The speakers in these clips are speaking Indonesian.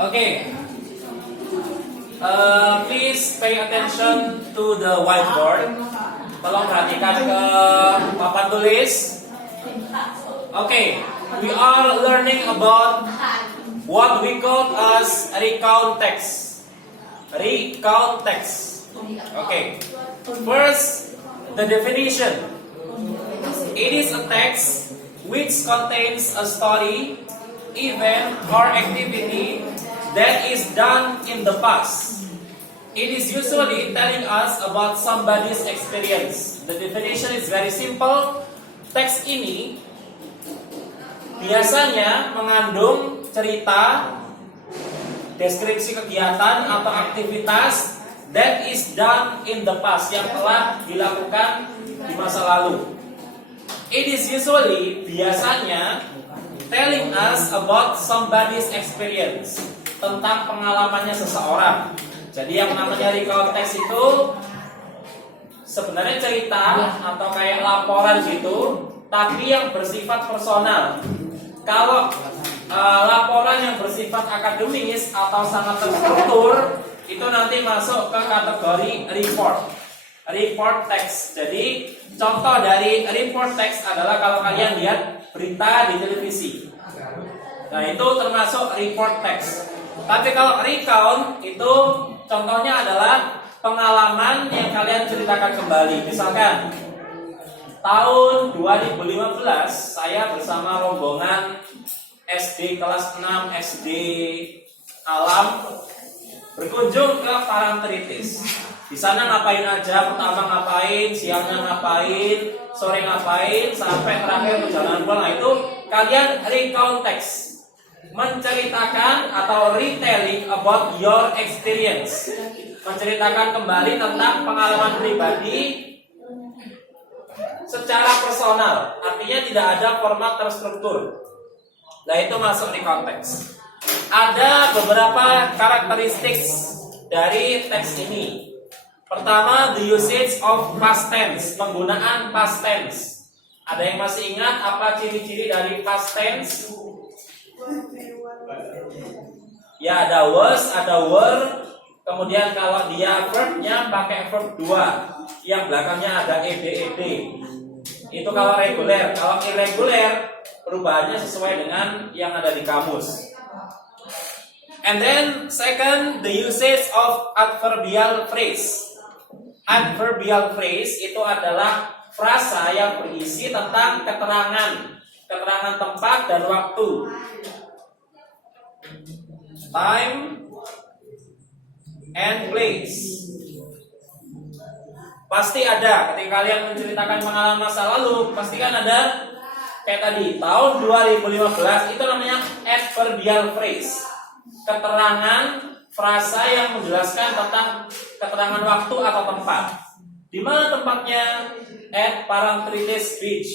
Okay. Please pay attention to the whiteboard. Tolong perhatikan ke papan tulis. Okay, we are learning about what we call as recount text. Recount text. Okay. First, the definition. It is a text which contains a story, event, or activity that is done in the past. It is usually telling us about somebody's experience. The definition is very simple. Teks ini biasanya mengandung cerita, deskripsi kegiatan atau aktivitas that is done in the past, yang telah dilakukan di masa lalu. It is usually, biasanya, telling us about somebody's experience, tentang pengalamannya seseorang. Jadi yang namanya recount text itu sebenarnya cerita atau kayak laporan gitu, tapi yang bersifat personal. Kalau laporan yang bersifat akademis atau sangat terstruktur, itu nanti masuk ke kategori report text. Jadi contoh dari report text adalah kalau kalian lihat berita di televisi. Nah, itu termasuk report text. Tapi kalau recount itu contohnya adalah pengalaman yang kalian ceritakan kembali. Misalkan tahun 2015 saya bersama rombongan SD kelas 6 SD Alam berkunjung ke Parangtritis. Di sana ngapain aja? Pertama ngapain, siangnya ngapain, sore ngapain, sampai terakhir perjalanan pulang. Nah, itu kalian recount text, menceritakan atau retelling about your experience, menceritakan kembali tentang pengalaman pribadi secara personal. Artinya tidak ada format terstruktur. Nah, itu masuk recount text. Ada beberapa karakteristik dari teks ini. Pertama, the usage of past tense, penggunaan past tense. Ada yang masih ingat apa ciri-ciri dari past tense? Ya, ada was, ada were. Kemudian kalau dia verbnya pakai verb 2, yang belakangnya ada ed. Itu kalau reguler. Kalau irregular, perubahannya sesuai dengan yang ada di kamus. And then second, the usage of adverbial phrase. Adverbial phrase itu adalah frasa yang berisi tentang keterangan tempat dan waktu. Time and place. Pasti ada ketika kalian menceritakan pengalaman masa lalu, pasti kan ada kayak tadi, tahun 2015, itu namanya adverbial phrase. Keterangan frasa yang menjelaskan tentang keterangan waktu atau tempat. Di mana tempatnya? At Parangtritis Beach.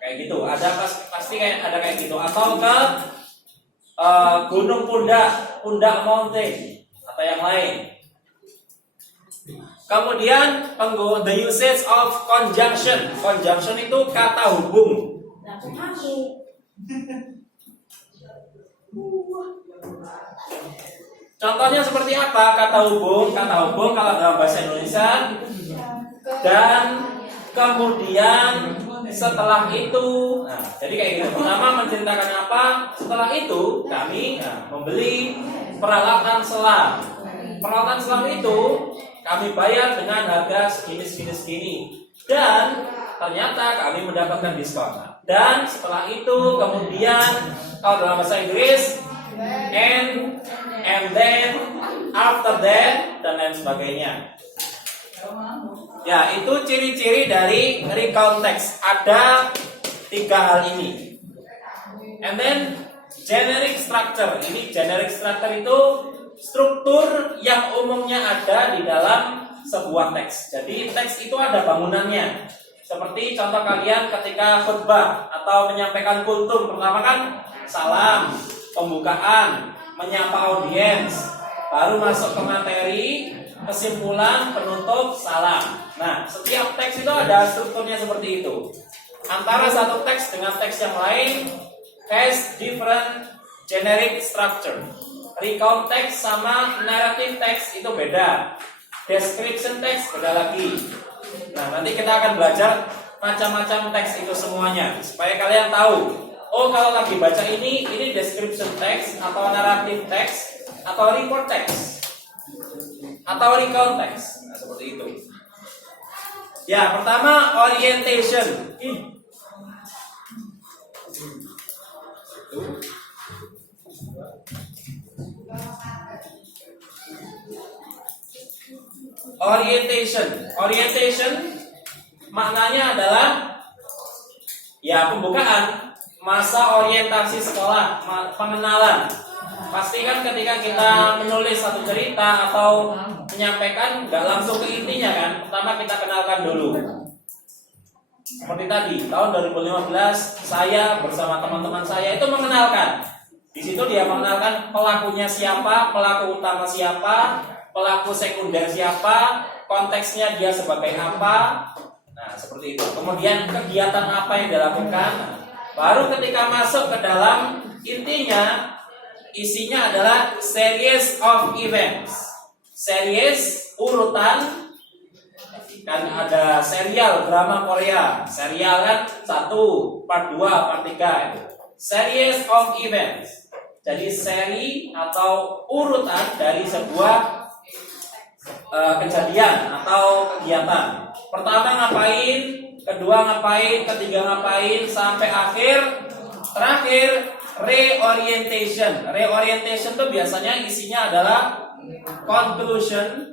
Kayak gitu. Ada pasti kayak ada kayak gitu. Atau ke Gunung Pundak Mountain atau yang lain. Kemudian the usage of conjunction. Conjunction itu kata hubung. Contohnya seperti apa kata hubung? Kata hubung kalau dalam bahasa Indonesia, dan kemudian setelah itu. Nah, jadi kayak gitu. Pertama menceritakan apa? Setelah itu kami membeli peralatan selam. Peralatan selam itu kami bayar dengan harga segini. Dan ternyata kami mendapatkan diskon. Dan setelah itu kemudian kalau dalam bahasa Inggris and then after that dan lain sebagainya. Ya, itu ciri-ciri dari recount text. Ada 3 hal ini. And then generic structure. Ini generic structure itu struktur yang umumnya ada di dalam sebuah teks. Jadi teks itu ada bangunannya. Seperti contoh kalian ketika khutbah atau menyampaikan kultum, pertama kan salam, pembukaan, menyapa audiens, baru masuk ke materi, kesimpulan, penutup, salam. Nah, setiap teks itu ada strukturnya seperti itu. Antara satu teks dengan teks yang lain has different generic structure. Recount text sama narrative text itu beda. Description text beda lagi. Nah, nanti kita akan belajar macam-macam teks itu semuanya supaya kalian tahu. Oh, kalau lagi baca ini description text atau narrative text atau report text atau recount text. Nah, seperti itu. Ya, pertama orientation. Orientation maknanya adalah ya pembukaan masa orientasi sekolah, pengenalan. Pastikan ketika kita menulis satu cerita atau menyampaikan nggak langsung ke intinya kan. Pertama kita kenalkan dulu. Seperti tadi, tahun 2015 saya bersama teman-teman saya itu mengenalkan. Di situ dia mengenalkan pelakunya siapa, pelaku utama siapa, pelaku sekunder siapa, konteksnya dia sebagai apa. Nah, seperti itu. Kemudian kegiatan apa yang dilakukan. Baru ketika masuk ke dalam intinya, isinya adalah series of events. Series urutan. Kan ada serial drama Korea. Serial kan 1, part 2, part 3 itu. Series of events. Jadi seri atau urutan dari sebuah kejadian atau kegiatan. Pertama ngapain, kedua ngapain, ketiga ngapain, sampai akhir. Terakhir reorientation. Reorientation itu biasanya isinya adalah conclusion.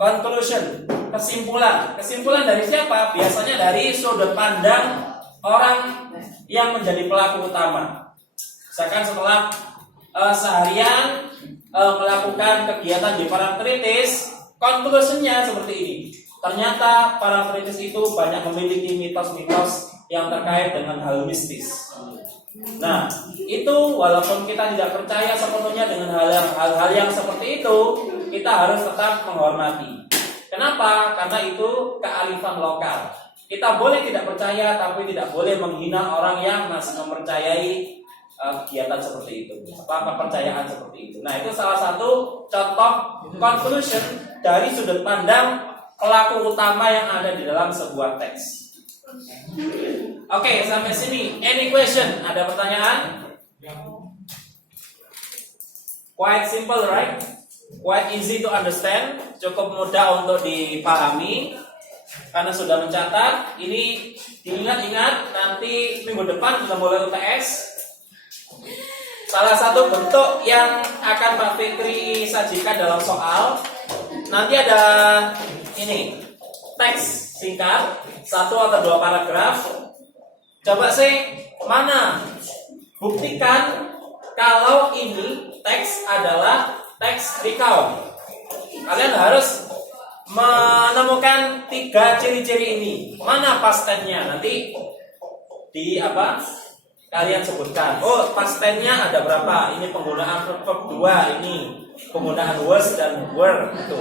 Conclusion, kesimpulan. Kesimpulan dari siapa? Biasanya dari sudut pandang orang yang menjadi pelaku utama. Misalkan setelah seharian melakukan kegiatan di Parangtritis, conclusionnya seperti ini. Ternyata Parangtritis itu banyak memiliki mitos-mitos yang terkait dengan hal mistis. Nah, itu walaupun kita tidak percaya sepenuhnya dengan hal-hal yang seperti itu, kita harus tetap menghormati. Kenapa? Karena itu kearifan lokal. Kita boleh tidak percaya, tapi tidak boleh menghina orang yang masih mempercayai kegiatan seperti itu, kepercayaan seperti itu. Nah, itu salah satu contoh conclusion dari sudut pandang pelaku utama yang ada di dalam sebuah teks. Oke, sampai sini. Any question? Ada pertanyaan? Quite simple, right? Quite easy to understand. Cukup mudah untuk dipahami. Karena sudah mencatat. Ini diingat-ingat. Nanti minggu depan sudah mulai UTS. Salah satu bentuk yang akan Mbak Fitri sajikan dalam soal, nanti ada ini teks singkat 1 atau 2 paragraf. Coba sih mana buktikan kalau ini teks adalah teks recount. Kalian harus menemukan 3 ciri-ciri ini. Mana past tense-nya? Nanti di apa? Kalian sebutkan. Oh, past tense-nya ada berapa? Ini penggunaan verb 2, ini penggunaan was dan were itu.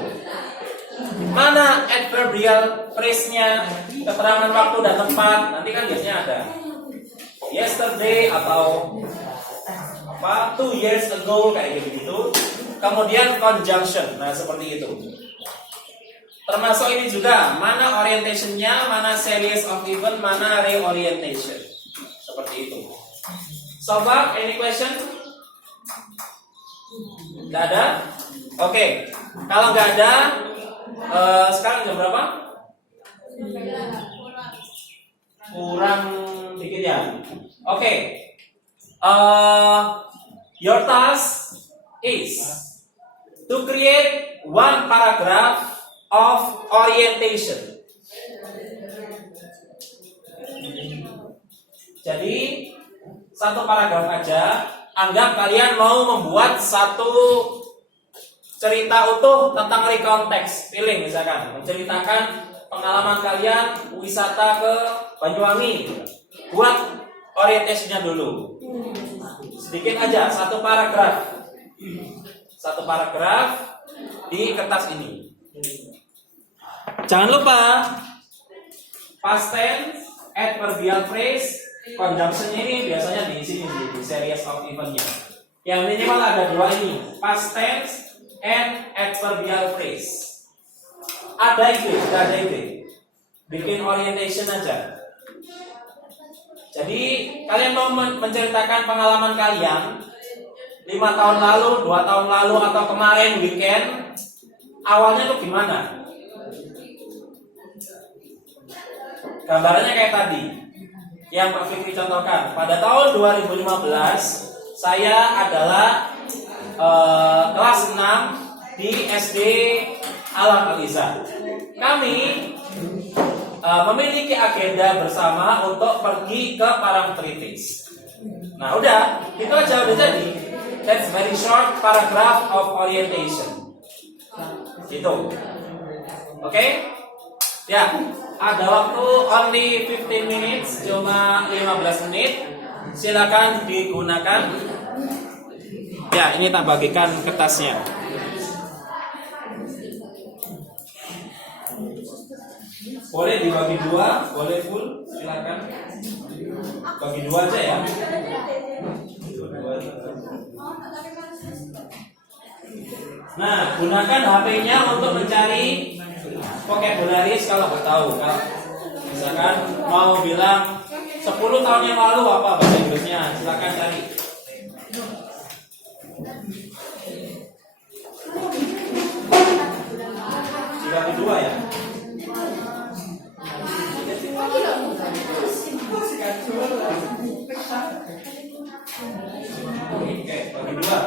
Mana adverbial phrase-nya, keterangan waktu dan tempat. Nanti kan biasanya ada yesterday atau apa 2 years ago kayak gitu. Kemudian conjunction. Nah, seperti itu. Termasuk ini juga, mana orientation-nya, mana series of event, mana reorientation. Seperti itu. So far, any question? Nggak ada? Oke. Kalau nggak ada, sekarang jam berapa? Kurang dikit ya. Oke. Your task is to create 1 paragraph of orientation. Jadi 1 paragraf aja. Anggap kalian mau membuat 1 cerita utuh tentang recount text. Pilih misalkan menceritakan pengalaman kalian wisata ke Banyuwangi. Buat orientasinya dulu. Sedikit aja 1 paragraf. 1 paragraf di kertas ini. Jangan lupa past tense, adverbial phrase, conjunction ini biasanya di sini di series of event-nya. Yang minimal ada dua ini, past tense and adverbial phrase. Ada ide, sudah ada ide. Bikin orientation aja. Jadi kalian mau menceritakan pengalaman kalian 5 tahun lalu, 2 tahun lalu, atau kemarin weekend, awalnya tuh gimana? Gambarannya kayak tadi yang Pak Fikri contohkan. Pada tahun 2015 saya adalah kelas 6 di SD Alam Aliza. Kami memiliki agenda bersama untuk pergi ke Parangtritis. Nah udah, itu aja udah jadi. That's very short paragraph of orientation. Gitu. Oke? Ya, ada waktu only 15 minutes, cuma 15 menit. Silakan digunakan. Ya, ini tak bagikan kertasnya. Boleh dibagi dua, boleh full, silakan. Bagi dua aja ya. Nah, gunakan HP-nya untuk mencari vocabularies kalau nggak tahu. Kalau misalkan mau bilang 10 tahun yang lalu apa bahasa Inggrisnya, silakan cari. Dibagi dua ya. Oke, bagi dua.